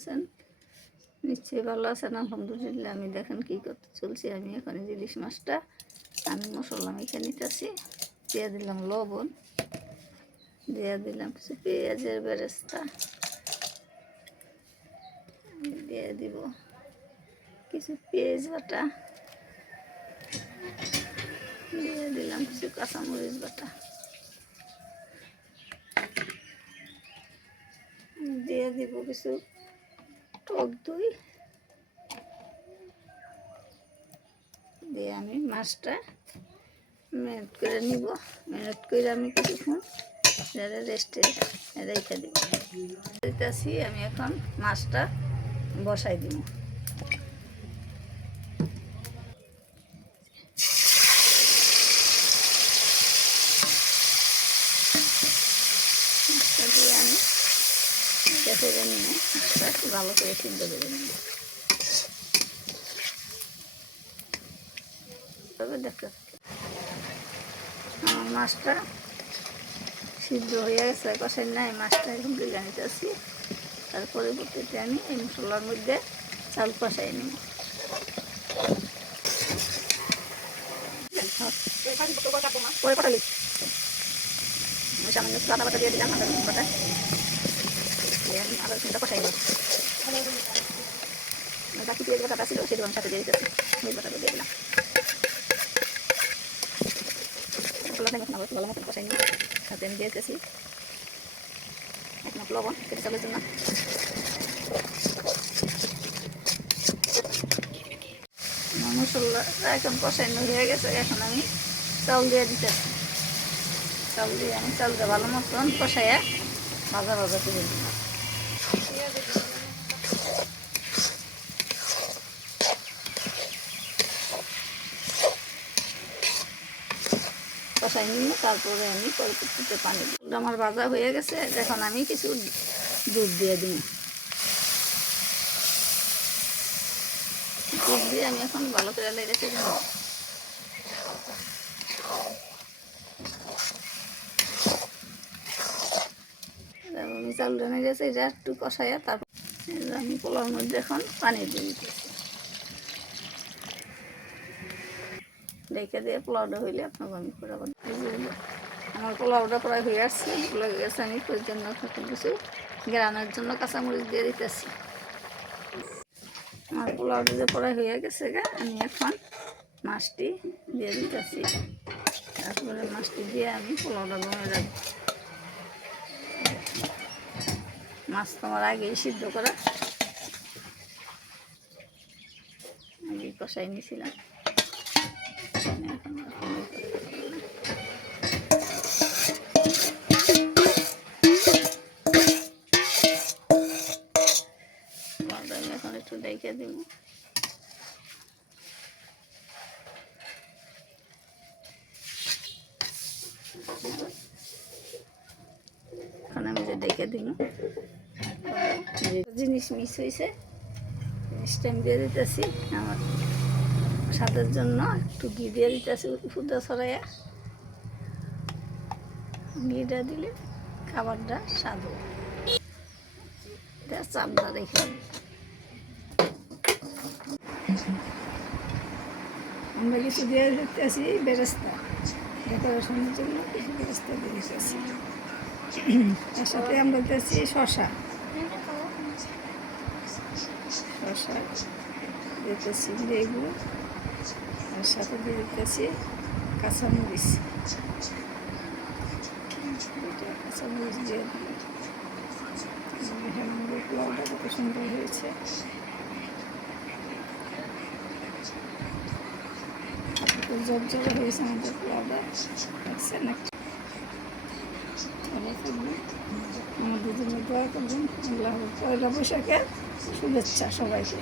আছেন? নিশ্চয়ই ভালো আছেন। আলহামদুলিল্লাহ। আমি দেখেন কী করতে চলছি। আমি এখন ইলিশ মাছটা আমি মশলা মেখে নিতেছি। দিয়ে দিলাম লবণ, দিয়ে দিলাম কিছু পেঁয়াজের বেরেস্তা, দিয়ে দিব কিছু পেঁয়াজ বাটা, দিয়ে দিলাম কিছু কাঁচামরিচ বাটা, দিয়ে দিব কিছু টক দই, দিয়ে আমি মাছটা ম্যারিনেট করে নিব। ম্যারিনেট করে আমি কিছুক্ষণ রেস্টে রেখে দিব। দিতেছি আমি এখন মাছটা বসাই দিব। মাছটা দিয়ে আমি কেটে নিয়ে মাছটা একটু ভালো করে সিদ্ধ করে নিব। তবে দেখতে আমার মাছটা সিদ্ধ হয়ে গেছে, কষাই নাই। মাছটা এখন তুলে নিতেছি। তার পরবর্তীতে আমি এই মশলার মধ্যে চাল কষাই নিব। পরে কটালি সামান্য একটু আদা বাটা দিয়ে দিলাম। আদা রসুন বাটা দিয়ে আমি আদা রসুনটা কষাই নেব। বাকি পেঁয়াজ বাটাটা ছিল সেটা আমি সাথে দিয়ে দিতেছি। পেঁয়াজ বাটাটা দিয়ে দিলাম। মশলাটা এখন আবার ভালো মতন কষাই নিব। সাথে আমি দিয়ে দিতেছি এক মাপ লবণ কেটে চালের জন্য। মশলাটা এখন কষানো হয়ে গেছে। এখন আমি চাউল দিয়ে দিতেছি। চাউল দিয়ে আমি চাউলটা ভালো মতন কষাইয়া ভাজা ভাজা করে দিলাম। কষাই নিয়ে তারপরে আমি পরবর্তীতে পানি দিই। আমার ভাজা হয়ে গেছে। এখন আমি কিছু দুধ দিয়ে দিই। দুধ দিয়ে আমি এখন ভালো করে লেগেছে দিব। আমি চাল জমে গেছে, এটা একটু কষাইয়া তারপর আমি পোলাওর মধ্যে এখন পানি দিয়ে দিতেছি। রেখে দিয়ে পোলাওটা হইলে আপনাকে আমি করে আমার পোলাওটা প্রায় হয়ে আসছে। হয়ে গেছে। আমি জন্য কিছু গ্রানের জন্য কাঁচামরিচ দিয়ে দিতেছি। আমার পোলাওটা যে প্রায় হয়ে গেছে আমি এখন মাছটি দিয়ে দিতেছি। তারপরে মাছটি দিয়ে আমি পোলাওটা দমে রাখবো। মাছ তোমার আগেই সিদ্ধ করা, আগেই কষাই নিয়েছিলাম। এখন একটু ডেকে দিব। এখন আমি যে ডেকে দিব জিনিস মিস হয়েছে, জিনিসটা আমি দিয়ে দিতেছি। আমার স্বাদের জন্য একটু ঘি দিয়ে দিতেছি ফুটা ছড়াইয়া। ঘিটা দিলে খাবারটা স্বাদ হবে। চামড়া রেখে আমরা কিছু দিয়ে দিতেছি বেরেস্তা, ডেকোরেশনের জন্য কিছু বেরেস্তা দিয়ে দিতেছি। তার সাথে আমরা দিতেছি শসা দিতেছি, লেবু, তার সাথে দিয়ে দিতেছি কাঁচামরিচ। কাঁচামরিচ দিয়ে দিই। পোলাওটা কত সুন্দর হয়েছে। জর্জরে হয়েছে আমাদের পোলাওটা। দেখছেন ভালো থাকবেন, আমাদের জন্য দোয়া করবেন। পয়লা বৈশাখের শুভেচ্ছা সবাইকে।